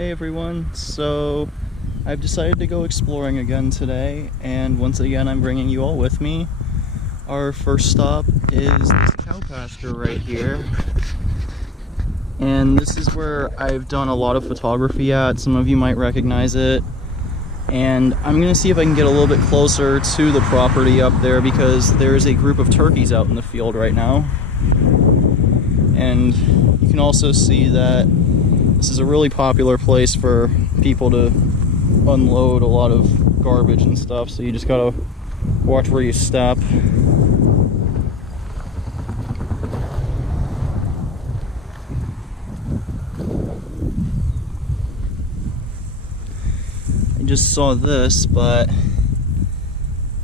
Hey everyone, so I've decided to go exploring again today, and once again I'm bringing you all with me. Our first stop is this cow pasture right here, and this is where I've done a lot of photography at. Some of you might recognize it, and I'm gonna see if I can get a little bit closer to the property up there because there's a group of turkeys out in the field right now. And you can also see that this is a really popular place for people to unload a lot of garbage and stuff, so you just gotta watch where you step. I just saw this, but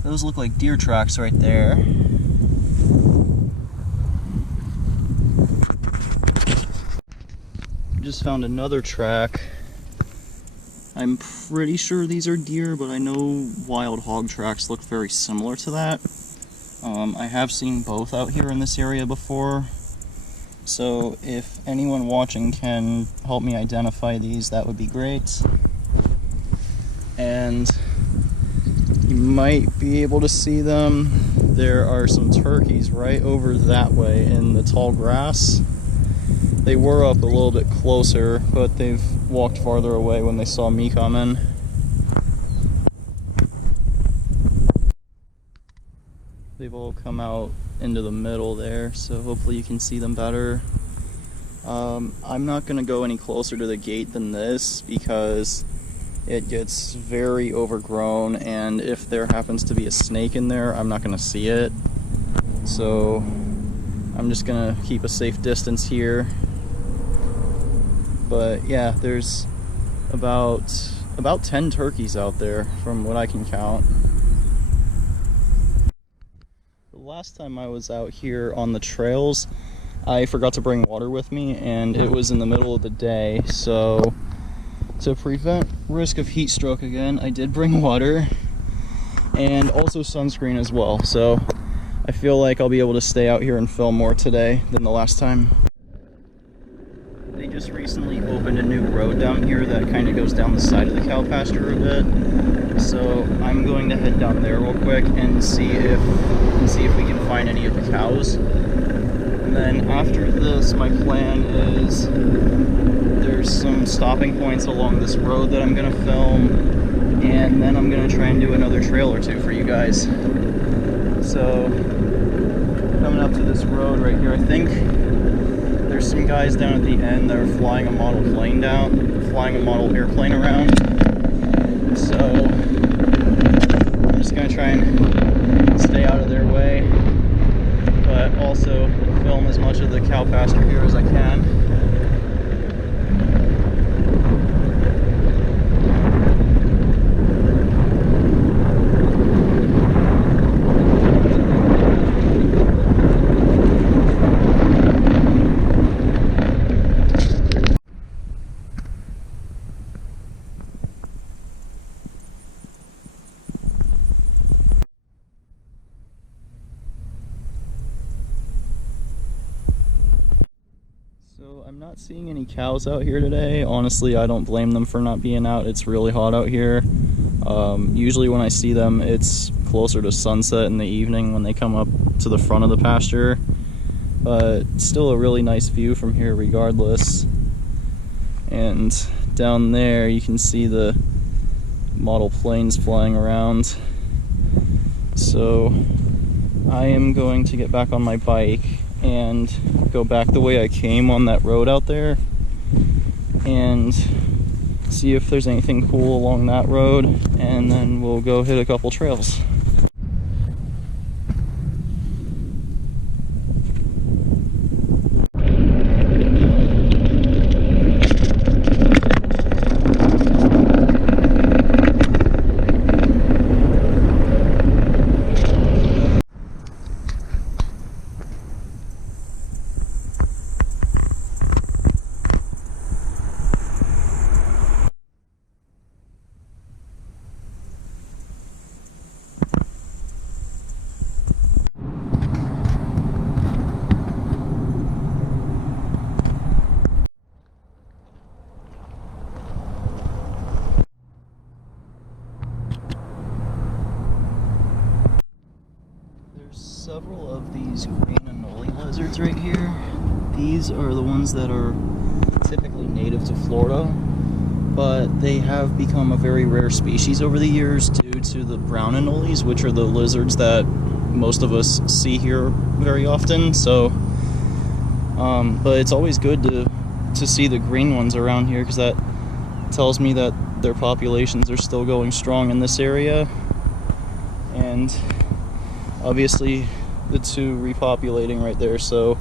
those look like deer tracks right there. Just found another track. I'm pretty sure these are deer, but I know wild hog tracks look very similar to that. I have seen both out here in this area before, so if anyone watching can help me identify these, that would be great. And you might be able to see them. There are some turkeys right over that way in the tall grass. They were up a little bit closer, but they've walked farther away when they saw me coming. They've all come out into the middle there, so hopefully you can see them better. I'm not going to go any closer to the gate than this because it gets very overgrown, and if there happens to be a snake in there, I'm not going to see it. So I'm just going to keep a safe distance here. But yeah, there's about 10 turkeys out there from what I can count. The last time I was out here on the trails, I forgot to bring water with me, and it was in the middle of the day, so to prevent risk of heat stroke again, I did bring water and also sunscreen as well. So I feel like I'll be able to stay out here and film more today than the last time. They just recently opened a new road down here that kind of goes down the side of the cow pasture a bit. So I'm going to head down there real quick and see if we can find any of the cows. And then after this, my plan is there's some stopping points along this road that I'm going to film, and then I'm going to try and do another trail or two for you guys. So coming up to this road right here, I think there's some guys down at the end that are flying a model plane flying a model airplane around. So I'm just gonna try and stay out of their way, but also film as much of the cow pasture here as I can. I'm not seeing any cows out here today. Honestly, I don't blame them for not being out. It's really hot out here. Usually when I see them, it's closer to sunset in the evening when they come up to the front of the pasture. But still a really nice view from here regardless. And down there you can see the model planes flying around. So I am going to get back on my bike and go back the way I came on that road out there and see if there's anything cool along that road, and then we'll go hit a couple trails. several of these green anole lizards right here. These are the ones that are typically native to Florida, but they have become a very rare species over the years due to the brown anoles, which are the lizards that most of us see here very often. So, but it's always good to see the green ones around here, because that tells me that their populations are still going strong in this area. And obviously the two repopulating right there, so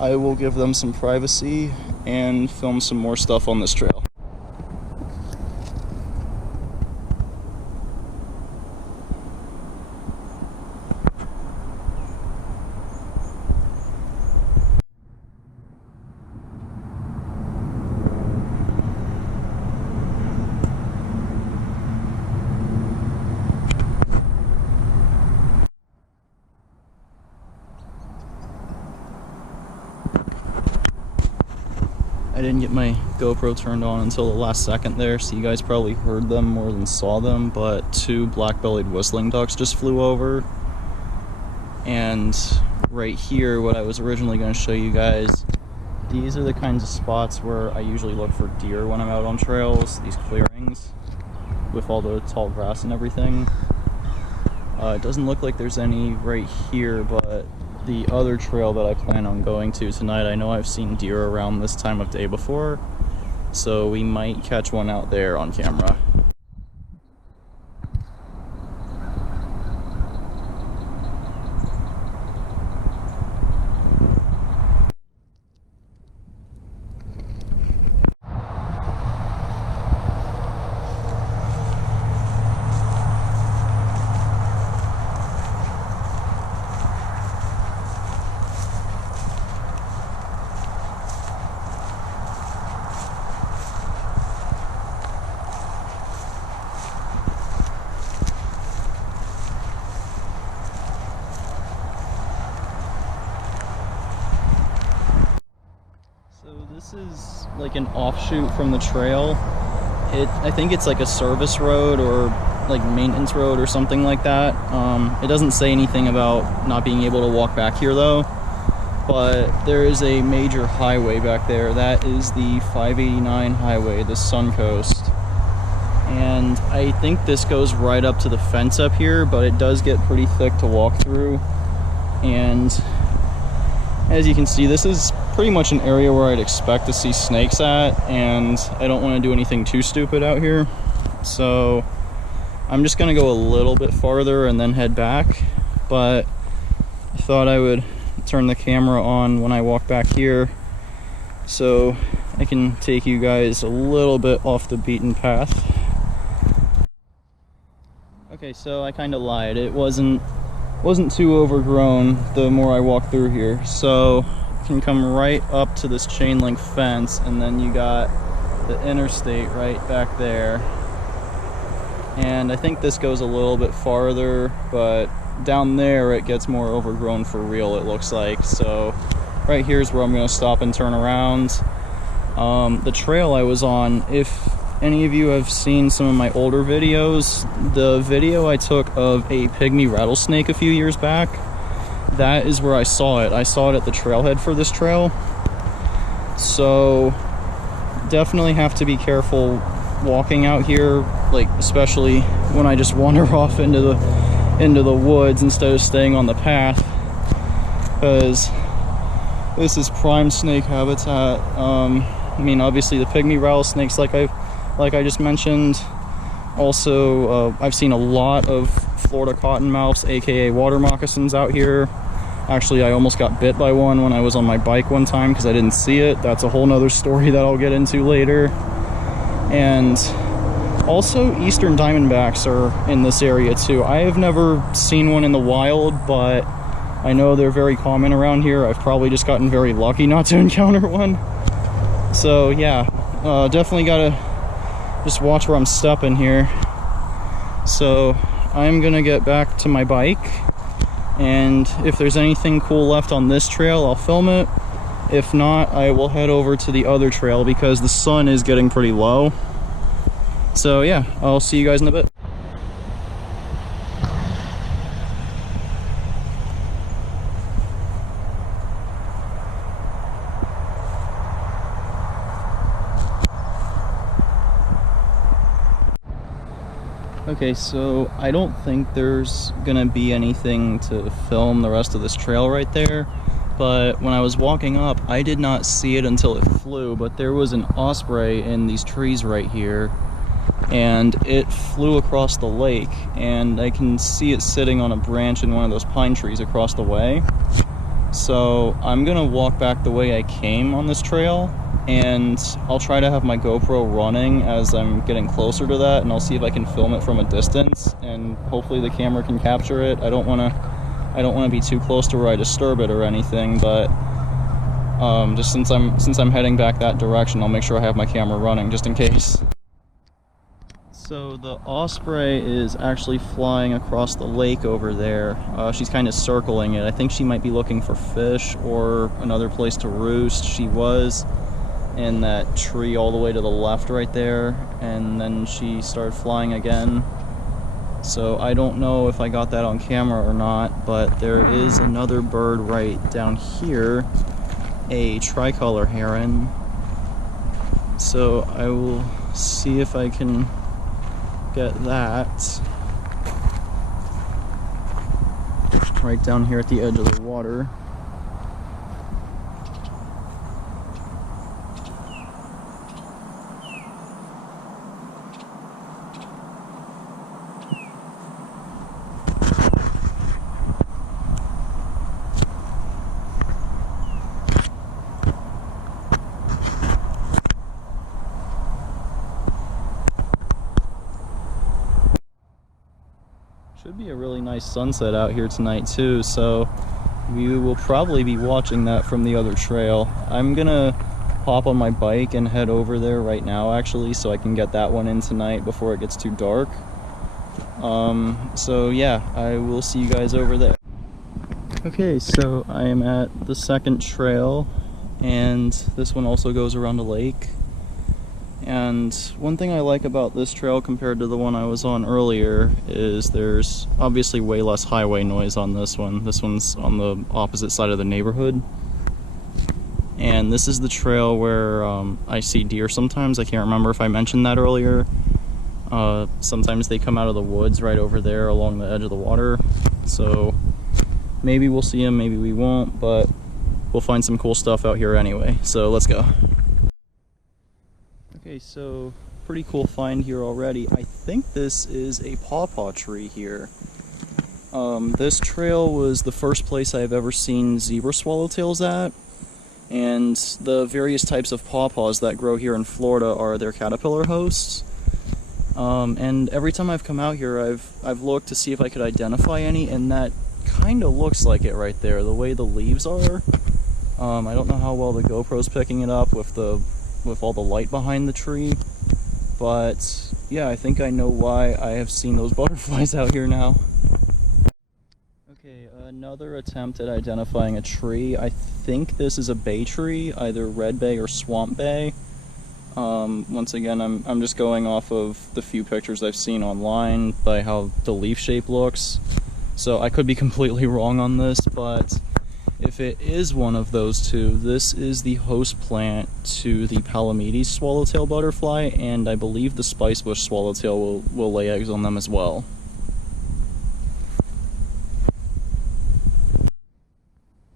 I will give them some privacy and film some more stuff on this trail. I didn't get my GoPro turned on until the last second there, so you guys probably heard them more than saw them, but two black-bellied whistling ducks just flew over. And right here, what I was originally going to show you guys, these are the kinds of spots where I usually look for deer when I'm out on trails, these clearings with all the tall grass and everything. It doesn't look like there's any right here, but the other trail that I plan on going to tonight, I know I've seen deer around this time of day before, so we might catch one out there on camera. This is like an offshoot from the trail. I think it's like a service road or like maintenance road or something like that. It doesn't say anything about not being able to walk back here though, but there is a major highway back there. That is the 589 highway, the Suncoast. And I think this goes right up to the fence up here, but it does get pretty thick to walk through. And as you can see, this is pretty much an area where I'd expect to see snakes at, and I don't want to do anything too stupid out here. So I'm just going to go a little bit farther and then head back. But I thought I would turn the camera on when I walk back here so I can take you guys a little bit off the beaten path. Okay, so I kind of lied. It wasn't too overgrown the more I walk through here. So you can come right up to this chain link fence, and then you got the interstate right back there. And I think this goes a little bit farther, but down there it gets more overgrown for real, it looks like. So right here is where I'm going to stop and turn around. The trail I was on, if any of you have seen some of my older videos, the video I took of a pygmy rattlesnake a few years back, that is where I saw it. I saw it at the trailhead for this trail. So definitely have to be careful walking out here, like especially when I just wander off into the woods instead of staying on the path, because this is prime snake habitat. I mean, obviously the pygmy rattlesnakes, like I just mentioned. Also, I've seen a lot of Florida cottonmouths, aka water moccasins, out here. Actually, I almost got bit by one when I was on my bike one time because I didn't see it. That's a whole nother story that I'll get into later. And also, eastern diamondbacks are in this area too. I have never seen one in the wild, but I know they're very common around here. I've probably just gotten very lucky not to encounter one. So yeah, definitely gotta just watch where I'm stepping here. So I'm gonna get back to my bike, and if there's anything cool left on this trail, I'll film it. If not, I will head over to the other trail because the sun is getting pretty low. So yeah, I'll see you guys in a bit. Okay, so I don't think there's gonna be anything to film the rest of this trail right there, but when I was walking up, I did not see it until it flew, but there was an osprey in these trees right here, and it flew across the lake, and I can see it sitting on a branch in one of those pine trees across the way. So I'm gonna walk back the way I came on this trail, and I'll try to have my GoPro running as I'm getting closer to that, and I'll see if I can film it from a distance, and hopefully the camera can capture it. I don't want to be too close to where I disturb it or anything, but just since I'm heading back that direction, I'll make sure I have my camera running just in case. So the osprey is actually flying across the lake over there. She's kind of circling it. I think she might be looking for fish or another place to roost. She was in that tree all the way to the left right there, and then she started flying again. So I don't know if I got that on camera or not, but there is another bird right down here, a tricolor heron. So I will see if I can get that right down here at the edge of the water. Should be a really nice sunset out here tonight too, so we will probably be watching that from the other trail. I'm gonna hop on my bike and head over there right now actually, so I can get that one in tonight before it gets too dark. So yeah, I will see you guys over there. Okay, so I am at the second trail, and this one also goes around a lake. And one thing I like about this trail compared to the one I was on earlier is there's obviously way less highway noise on this one. This one's on the opposite side of the neighborhood. And this is the trail where I see deer sometimes. I can't remember if I mentioned that earlier. Sometimes they come out of the woods right over there along the edge of the water. So maybe we'll see them, maybe we won't, but we'll find some cool stuff out here anyway. So let's go. Okay, so pretty cool find here already. I think this is a pawpaw tree here. This trail was the first place I've ever seen zebra swallowtails at, and the various types of pawpaws that grow here in Florida are their caterpillar hosts. And every time I've come out here, I've looked to see if I could identify any, and that kind of looks like it right there, the way the leaves are. I don't know how well the GoPro's picking it up with all the light behind the tree, but yeah, I think I know why I have seen those butterflies out here now. Okay, another attempt at identifying a tree. I think this is a bay tree, either red bay or swamp bay. Once again, I'm just going off of the few pictures I've seen online by how the leaf shape looks, so I could be completely wrong on this, but if it is one of those two, this is the host plant to the Palamedes swallowtail butterfly, and I believe the spicebush swallowtail will lay eggs on them as well.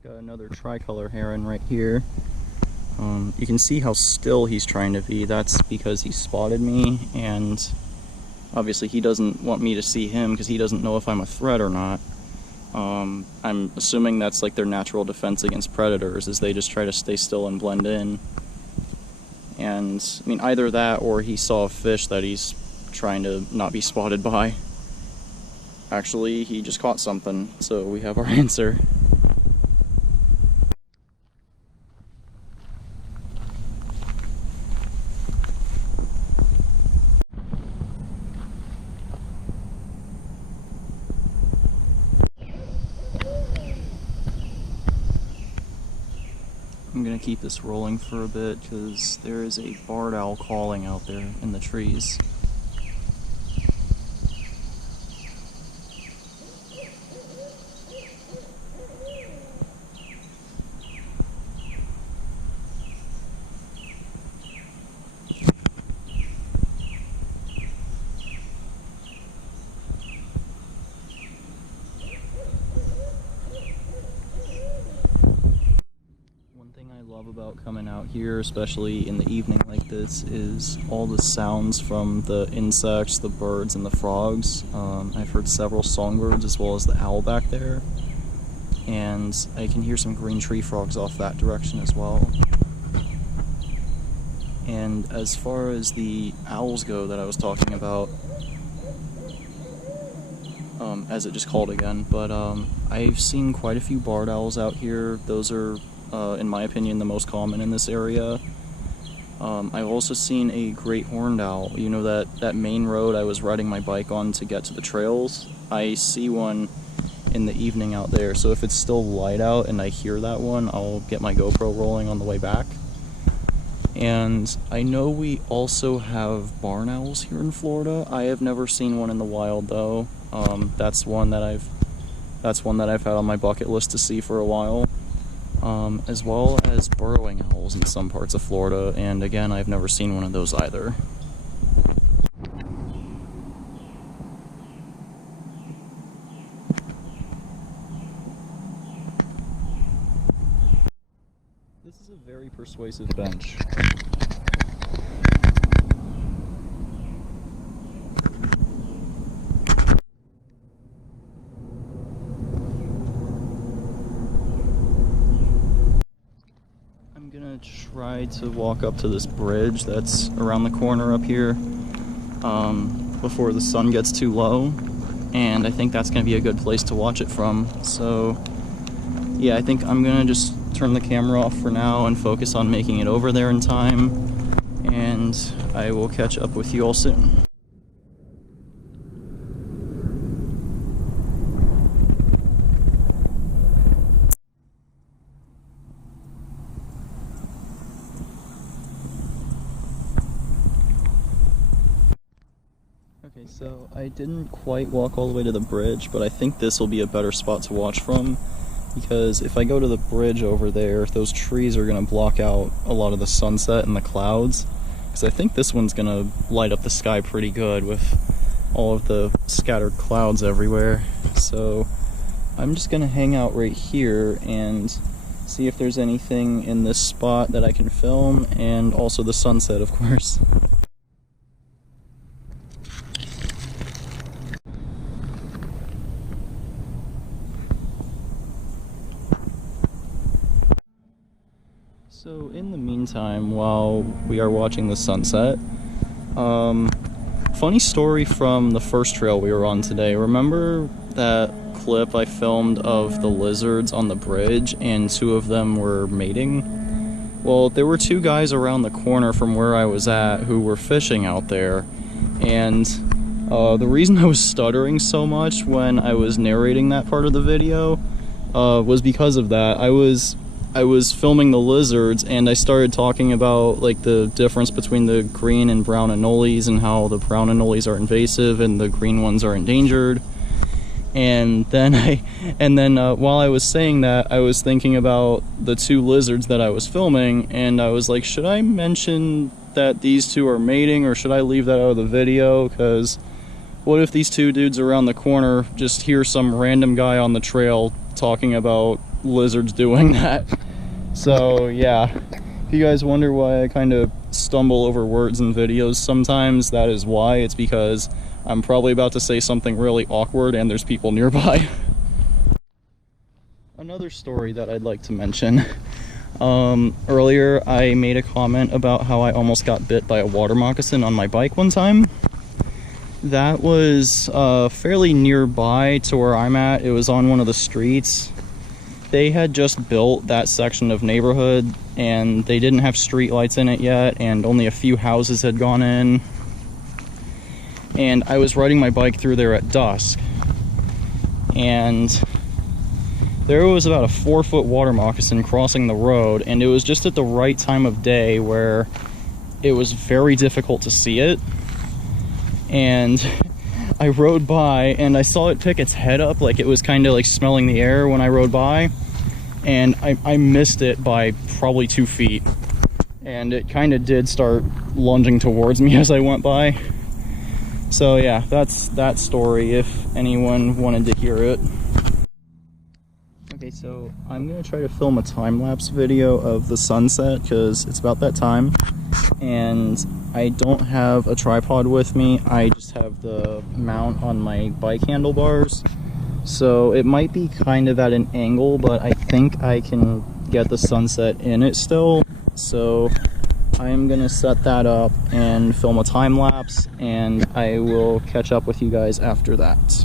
Got another tricolor heron right here. You can see how still he's trying to be. That's because he spotted me, and obviously he doesn't want me to see him because he doesn't know if I'm a threat or not. I'm assuming that's like their natural defense against predators, is they just try to stay still and blend in. And I mean, either that or he saw a fish that he's trying to not be spotted by. Actually, he just caught something, so we have our answer. I'm gonna keep this rolling for a bit because there is a barred owl calling out there in the trees. about coming out here, especially in the evening like this, is all the sounds from the insects, the birds, and the frogs. I've heard several songbirds as well as the owl back there, and I can hear some green tree frogs off that direction as well. And as far as the owls go that I was talking about, as it just called again, but I've seen quite a few barred owls out here. Those are, in my opinion, the most common in this area. I've also seen a great horned owl. You know, that main road I was riding my bike on to get to the trails? I see one in the evening out there, so if it's still light out and I hear that one, I'll get my GoPro rolling on the way back. And I know we also have barn owls here in Florida. I have never seen one in the wild though. That's one that I've had on my bucket list to see for a while. As well as burrowing owls in some parts of Florida, and again, I've never seen one of those either. This is a very persuasive bench. I'm gonna try to walk up to this bridge that's around the corner up here before the sun gets too low, and I think that's gonna be a good place to watch it from. So yeah, I think I'm gonna just turn the camera off for now and focus on making it over there in time, and I will catch up with you all soon. Okay, so I didn't quite walk all the way to the bridge, but I think this will be a better spot to watch from, because if I go to the bridge over there, those trees are going to block out a lot of the sunset and the clouds, because I think this one's going to light up the sky pretty good with all of the scattered clouds everywhere. So I'm just going to hang out right here and see if there's anything in this spot that I can film, and also the sunset, of course. So in the meantime, while we are watching the sunset, funny story from the first trail we were on today. Remember that clip I filmed of the lizards on the bridge and two of them were mating? Well, there were two guys around the corner from where I was at who were fishing out there, and the reason I was stuttering so much when I was narrating that part of the video was because of that. I was filming the lizards, and I started talking about like the difference between the green and brown anoles, and how the brown anoles are invasive and the green ones are endangered. And then while I was saying that, I was thinking about the two lizards that I was filming, and I was like, should I mention that these two are mating, or should I leave that out of the video? Because what if these two dudes around the corner just hear some random guy on the trail talking about lizards doing that? So yeah, if you guys wonder why I kind of stumble over words in videos sometimes, that is why. It's because I'm probably about to say something really awkward and there's people nearby. Another story that I'd like to mention. Earlier I made a comment about how I almost got bit by a water moccasin on my bike one time. That was fairly nearby to where I'm at. It was on one of the streets. They had just built that section of neighborhood, and they didn't have street lights in it yet, and only a few houses had gone in. And I was riding my bike through there at dusk, and there was about a 4-foot water moccasin crossing the road, and it was just at the right time of day where it was very difficult to see it. And I rode by and I saw it pick its head up, like it was kind of like smelling the air when I rode by, and I missed it by probably 2 feet, and it kind of did start lunging towards me as I went by. So yeah, that's that story if anyone wanted to hear it. Okay, Okay, so I'm gonna try to film a time-lapse video of the sunset because it's about that time, and I don't have a tripod with me. I just have the mount on my bike handlebars, so it might be kind of at an angle, but I think I can get the sunset in it still. So I am gonna set that up and film a time-lapse, and I will catch up with you guys after that.